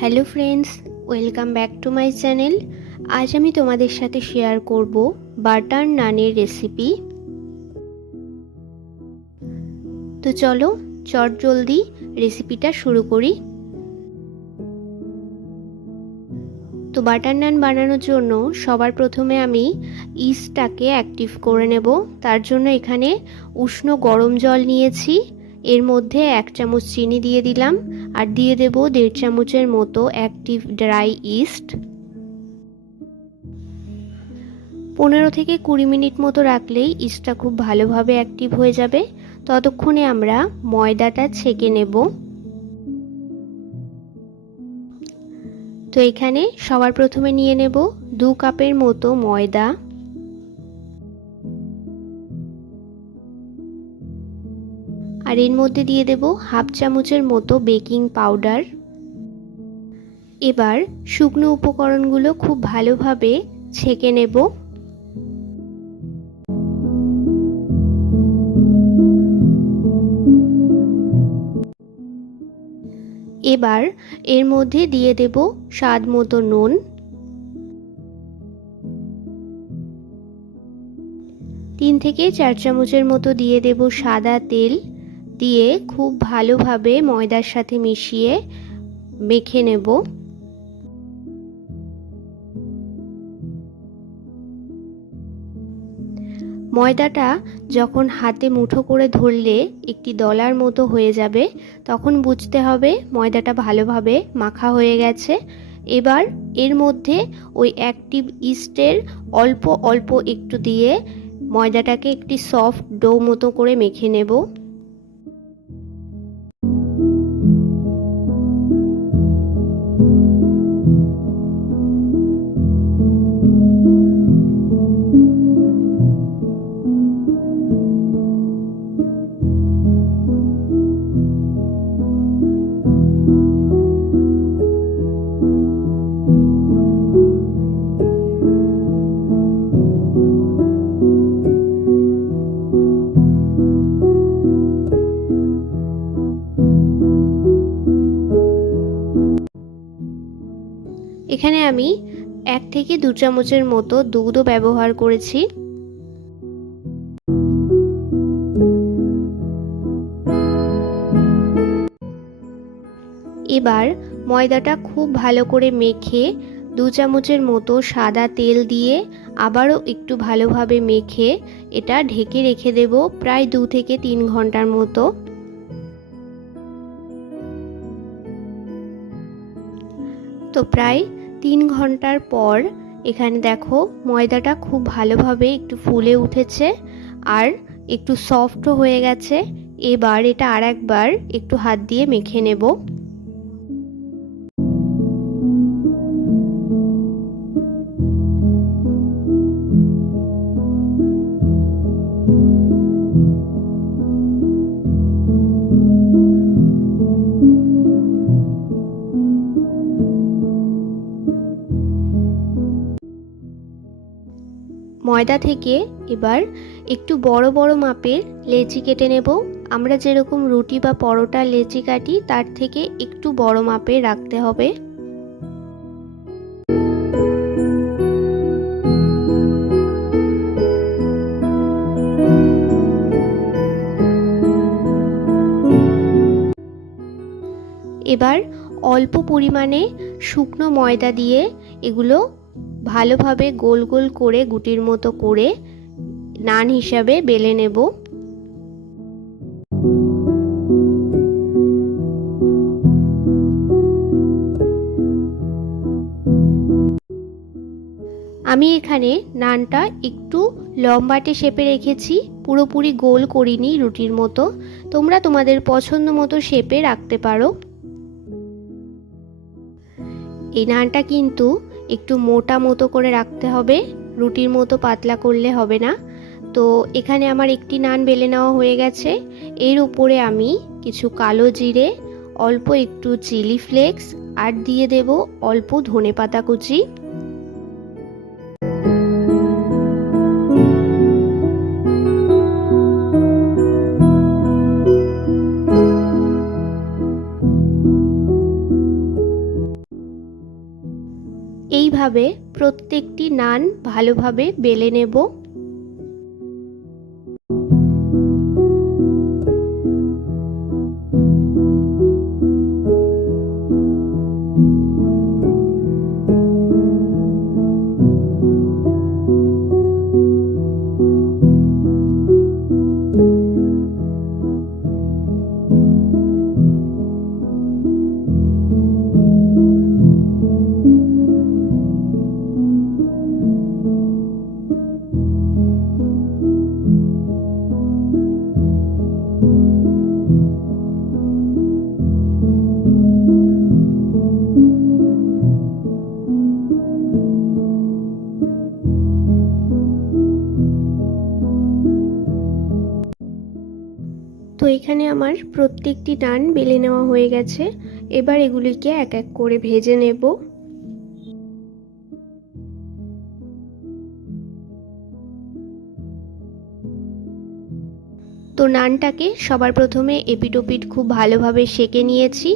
Hello friends, welcome back to my channel. আজ আমি তোমাদের সাথে শেয়ার করব বাটার নানের রেসিপি। তো চলো চট জলদি রেসিপিটা শুরু করি। তো বাটার নান বানানোর জন্য সবার প্রথমে আমি ইস্টটাকে অ্যাক্টিভ করে নেব। তার জন্য এখানে উষ্ণ গরম জল নিয়েছি, এর মধ্যে 1 চামচ চিনি দিয়ে দিলাম আর দিয়ে দেব 1.5 চামচের মতো অ্যাক্টিভ ড্রাই ইস্ট। 15 থেকে 20 মিনিট মতো রাখলেই ইস্টটা খুব ভালোভাবে অ্যাক্টিভ হয়ে যাবে। ততক্ষণে আমরা ময়দাটা ছেঁকে নেব। তো এখানে সবার প্রথমে নিয়ে নেব 2 কাপের মতো ময়দা। আর এর মধ্যে দিয়ে দেব 1/2 চামচের মতো বেকিং পাউডার। এবার শুকনো উপকরণগুলো খুব ভালোভাবে ছেঁকে নেব। এবার এর মধ্যে দিয়ে দেব স্বাদ মতো নুন, 3 থেকে 4 চামচের মতো দিয়ে দেব সাদা তেল। দিয়ে খুব ভালোভাবে ময়দার সাথে মিশিয়ে মেখে নেব। ময়দাটা যখন হাতে মুঠো করে ধরলে একটি দলার মতো হয়ে যাবে, তখন বুঝতে হবে ময়দাটা ভালোভাবে মাখা হয়ে গেছে। এবার এর মধ্যে ওই অ্যাক্টিভ ইস্টের অল্প অল্প একটু দিয়ে ময়দাটাকে একটি সফট ডো মতো করে মেখে নেব। এখানে আমি 1 থেকে 2 চামচের মতো দুধও ব্যবহার করেছি। এবার ময়দাটা খুব ভালো করে মেখে 2 চামচের মতো সাদা তেল দিয়ে আবারও একটু ভালোভাবে মেখে এটা ঢেকে রেখে দেব প্রায় 2 থেকে 3 ঘন্টার মতো। তো প্রায় 3 ঘন্টার পর এখানে দেখো ময়দাটা খুব ভালোভাবে একটু ফুলে উঠেছে আর একটু সফটও হয়ে গেছে। এবার এটা আরেকবার একটু হাত দিয়ে মেখে নেব। ময়দা থেকে এবার একটু বড় বড় মাপের লেচি কেটে নেব। আমরা যেরকম রুটি বা পরোটা লেচি কাটি তার থেকে একটু বড় মাপের রাখতে হবে। এবার অল্প পরিমাণে শুকনো ময়দা দিয়ে এগুলো ভালোভাবে গোল গোল করে গুটির মতো করে নান হিসাবে বেলে নেব। আমি এখানে নানটা একটু লম্বাটে শেপে রেখেছি, পুরোপুরি গোল করিনি রুটির মতো। তোমরা তোমাদের পছন্দ মতো শেপে রাখতে পারো। এই নানটা কিন্তু একটু মোটা মতো করে রাখতে হবে, রুটির মতো পাতলা করলে হবে না। তো এখানে আমার একটি নান বেলে নেওয়া হয়ে গেছে। এর উপরে আমি কিছু কালো জিরে, অল্প একটু চিলি ফ্লেক্স আর দিয়ে দেব অল্প ধনেপাতা কুচি। এইভাবে প্রত্যেকটি নান ভালোভাবে বেলে নেব। তো এখানে আমার প্রত্যেকটি নান বেলে নেওয়া হয়ে গেছে। এবার এগুলিকে এক এক করে ভেজে নেব। তো নানটাকে সবার প্রথমে এপিট ওপিট খুব ভালোভাবে সেঁকে নিয়েছি।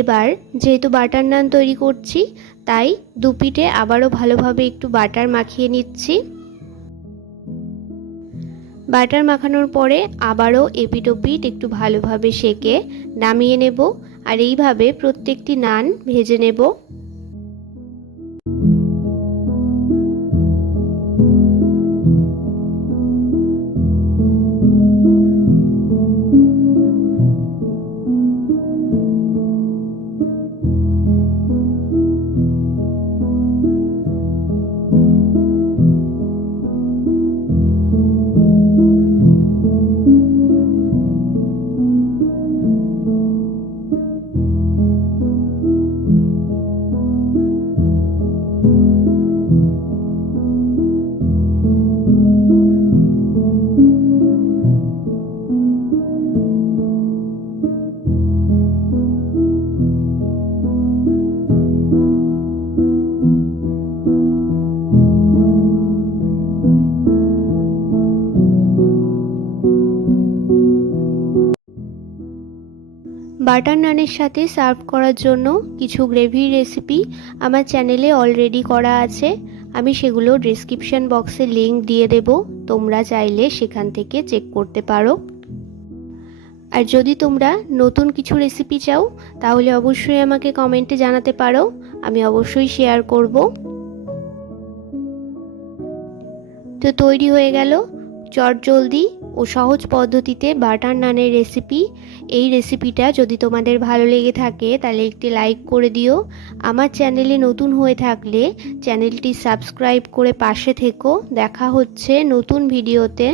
এবার যেহেতু বাটার নান তৈরি করছি, তাই দুপিঠে আবারও ভালোভাবে একটু বাটার মাখিয়ে নিচ্ছি। বাটার মাখানোর পরে আবারও এপিট ওপিট একটু ভালোভাবে সেঁকে নামিয়ে নেব। আর এইভাবে প্রত্যেকটি নান ভেজে নেব। বাটার নানের সাথে সার্ভ করার জন্য কিছু গ্রেভির রেসিপি আমার চ্যানেলে অলরেডি করা আছে। আমি সেগুলো ডেসক্রিপশন বক্সে লিংক দিয়ে দেব, তোমরা চাইলে সেখান থেকে চেক করতে পারো। আর যদি তোমরা নতুন কিছু রেসিপি চাও তাহলে অবশ্যই আমাকে কমেন্টে জানাতে পারো, আমি অবশ্যই শেয়ার করব। তো তৈরি হয়ে গেল চটজলদি ও সহজ পদ্ধতিতে বাটার নানের রেসিপি। এই রেসিপিটা যদি তোমাদের ভালো লেগে থাকে তাহলে একটি লাইক করে দিও। আমার চ্যানেলে নতুন হয়ে থাকলে চ্যানেলটি সাবস্ক্রাইব করে পাশে থেকো। দেখা হচ্ছে নতুন ভিডিওতে।